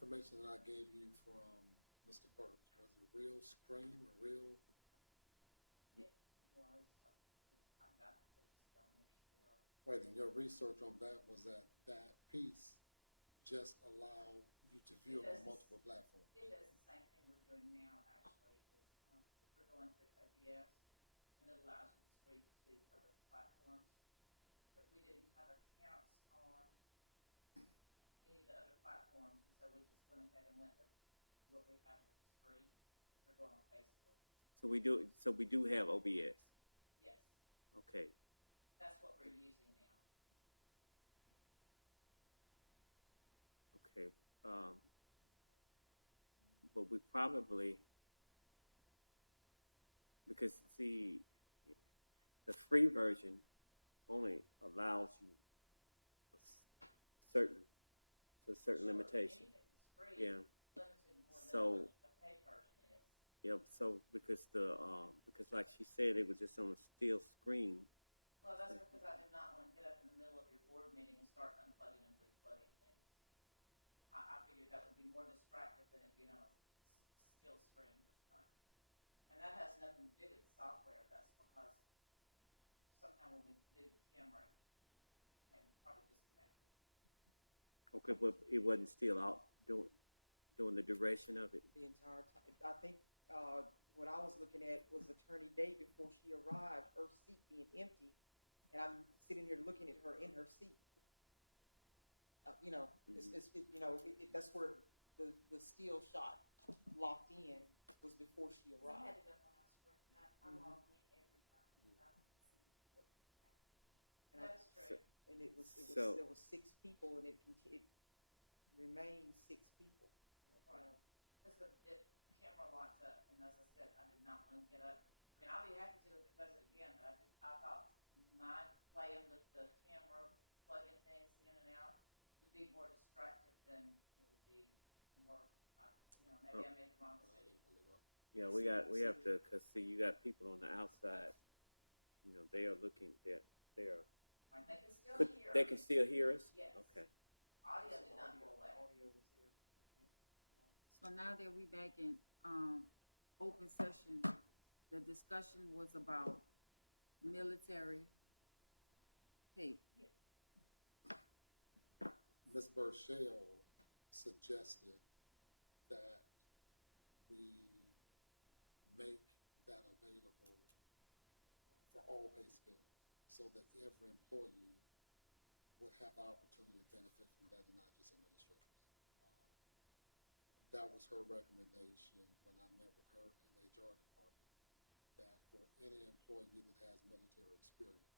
information that I gave you from Mr. Burks, was it real stream or real? It was, I've got the pictures down there still. Right, and your research on that was that that piece just allowed you to view it on multiple platforms. It does the same thing we're doing now, actually. We're going through OBS, and it allows you to stream to other platforms. But we didn't have accounts on any of the other platforms, and so we just went ahead and went with what we had with the stream. We're going on Facebook. So we do have OBS. Yes, Okay. that's what we're using now. Okay. But we probably, because see, the free version only allows you a certain limitation. Free, Yeah. limited more than So, what the paid version is. yeah. So because because like she said, it was just on a still screen. Well, that's because I did not want to get up in the middle of your board meeting and start unplugging and replugging things. I figured that would be more distracting than it being on a still screen this time. And that has nothing to do with the software. That's because somehow when we do the camera, and probably disconnect. Okay, but it wasn't still out during the duration of it. The entire time. I think what I was looking at was Attorney Day before she arrived, her seat being empty, and I'm sitting here looking at her in her seat. That's where the still shot locked in was before she I arrived. had it up on my screen. I logged in every time. And That's true. And So- there was 6 people, and it remained 6 people. Because the camera locked up, and as I said, I did not want to get up. I mean, I'll be happy to if it does it again, but I thought my playing with the camera, plugging things in and out, would be more distracted than it would be more, maybe I made the wrong decision. Yeah, we have to, cause see, you got people on the outside. They are looking. They are. Right, they can still hear. They can still hear us. Yes. Okay. Audio did not go away. Audio was there. So now that we back in open session, the discussion was about military pay. Ms. Burchell suggested that we make that available for all pay scales so that every employee would have the opportunity to benefit from that and not just administrators. That was her recommendation when I met with her in the HR department, that for any employee that has military experience,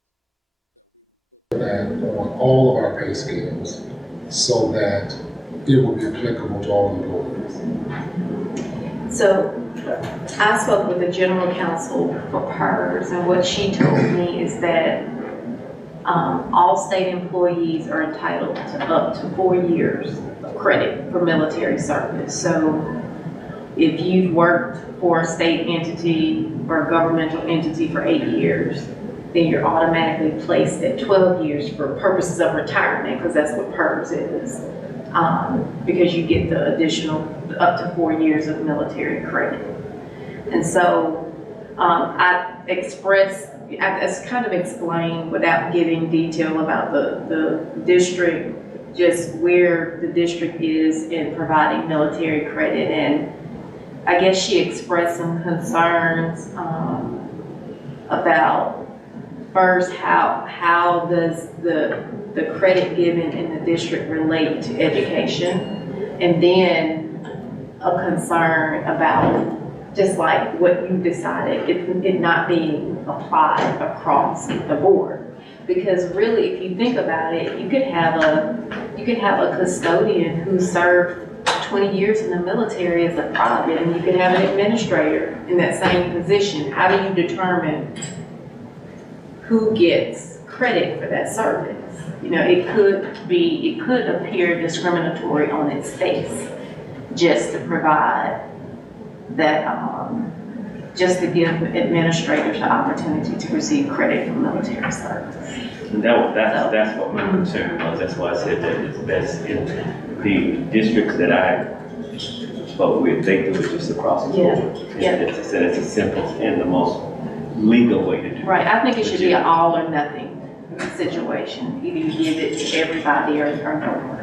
that we would put that on all of our pay scales so that it would be applicable to all employees. So I spoke with the general counsel for PERS, and what she told me is that all state employees are entitled to up to 4 years of credit for military service. So if you've worked for a state entity or a governmental entity for 8 years, then you're automatically placed at 12 years for purposes of retirement, because that's what PERS is. Because you get the additional up to 4 years of military credit. And so I kind of explained without giving detail about the district, just where the district is in providing military credit. And I guess she expressed some concerns about first, how does the credit given in the district relate to education, and then a concern about just like what you decided, it not being applied across the board. Because really, if you think about it, you could have a custodian who served 20 years in the military as a private, and you could have an administrator in that same position. How do you determine who gets credit for that service? It could appear discriminatory on its face, just to provide that, just to give administrators the opportunity to receive credit for military service. That's what my concern was. That's why I said that it's best if the districts that I but they do it just across the Yeah, board. yeah. It's, I said, it's the simplest and the most legal way to do it. Right, I think it should be an all or nothing situation. Either you give it to everybody or no one.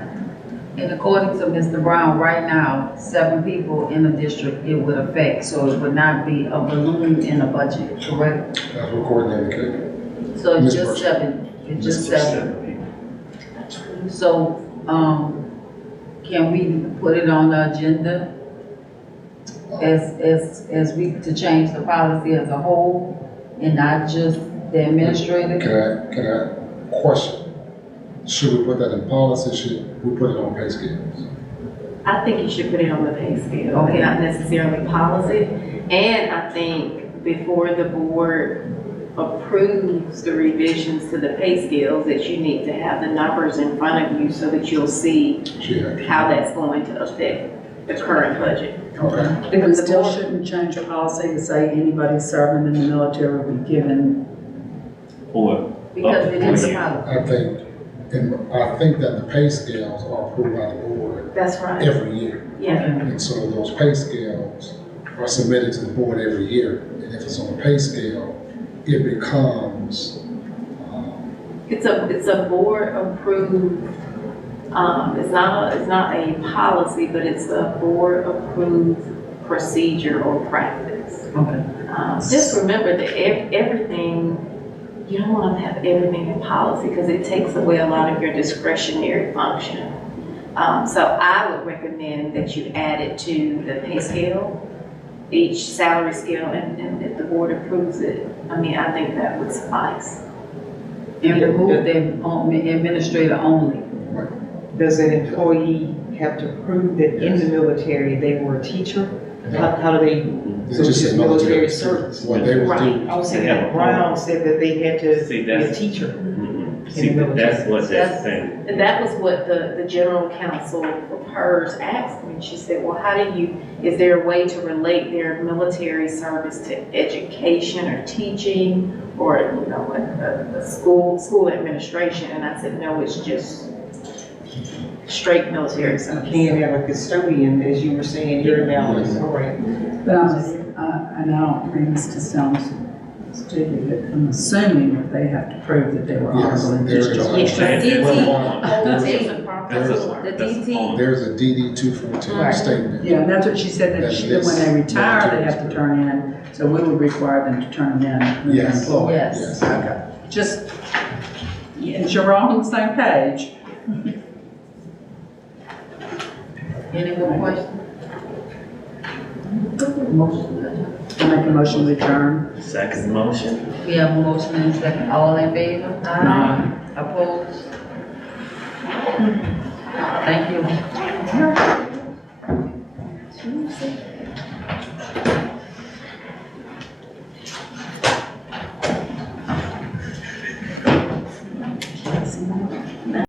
And according to Mr. Brown, right now, 7 people in the district it would affect, so it would not be a balloon in the budget, correct? That's what Courtney indicated. So it's Ms. just Burson. 7, it's just Ms. 7. So, can we put it on the agenda as we, to change the policy as a whole and not just the administrative? Can I question? Should we put that in policy? Should we put it on pay scales? I think you should put it on the pay scale, Okay. not necessarily policy. And I think before the board approves the revisions to the pay scales, that you need to have the numbers in front of you so that you'll see how that's going to affect the current budget. Okay. Then we still shouldn't change the policy to say anybody serving in the military will be given. Or, Because it is a policy. I think that the pay scales are approved by the board That's right. every year. Yeah, And so those pay scales are submitted to the board every year. And if it's on a pay scale, it becomes, it's a board approved, it's not a policy, but it's a board approved procedure or practice. Okay. Just remember that everything, you don't want to have everything in policy because it takes away a lot of your discretionary function. So I would recommend that you add it to the pay scale, each salary scale, and if the board approves it, I mean, I think that would suffice. And remove the administrator only. Does an employee have to prove that in the military they were a teacher? How do they, so it's it's just just a military service? What they would do. Right. I was saying that Brown said that they had to See, be a that's- teacher. see, that's what that's saying. And that was what the general counsel for PERS asked me. She said, well, how do you, is there a way to relate their military service to education or teaching or, you know, a school administration? And I said, no, it's just straight military You service. can't have a custodian, as you were saying, your analogy, correct? But and I don't mean this to sound stupid, but I'm assuming that they have to prove that they were Yes, honorably there is. discharged. DT, There's the DT, There's a DD 214 Right. statement. Yeah, and that's what she said, that That when lists they retire, they have to military turn in, so we would require them to turn them in when they're Yes. employed. yes. Yes. Okay, just, and you're all on the same page. Any more questions? I make a motion to adjourn. Second motion. We have a motion and a second, all in favor? Aye. Opposed? Thank you.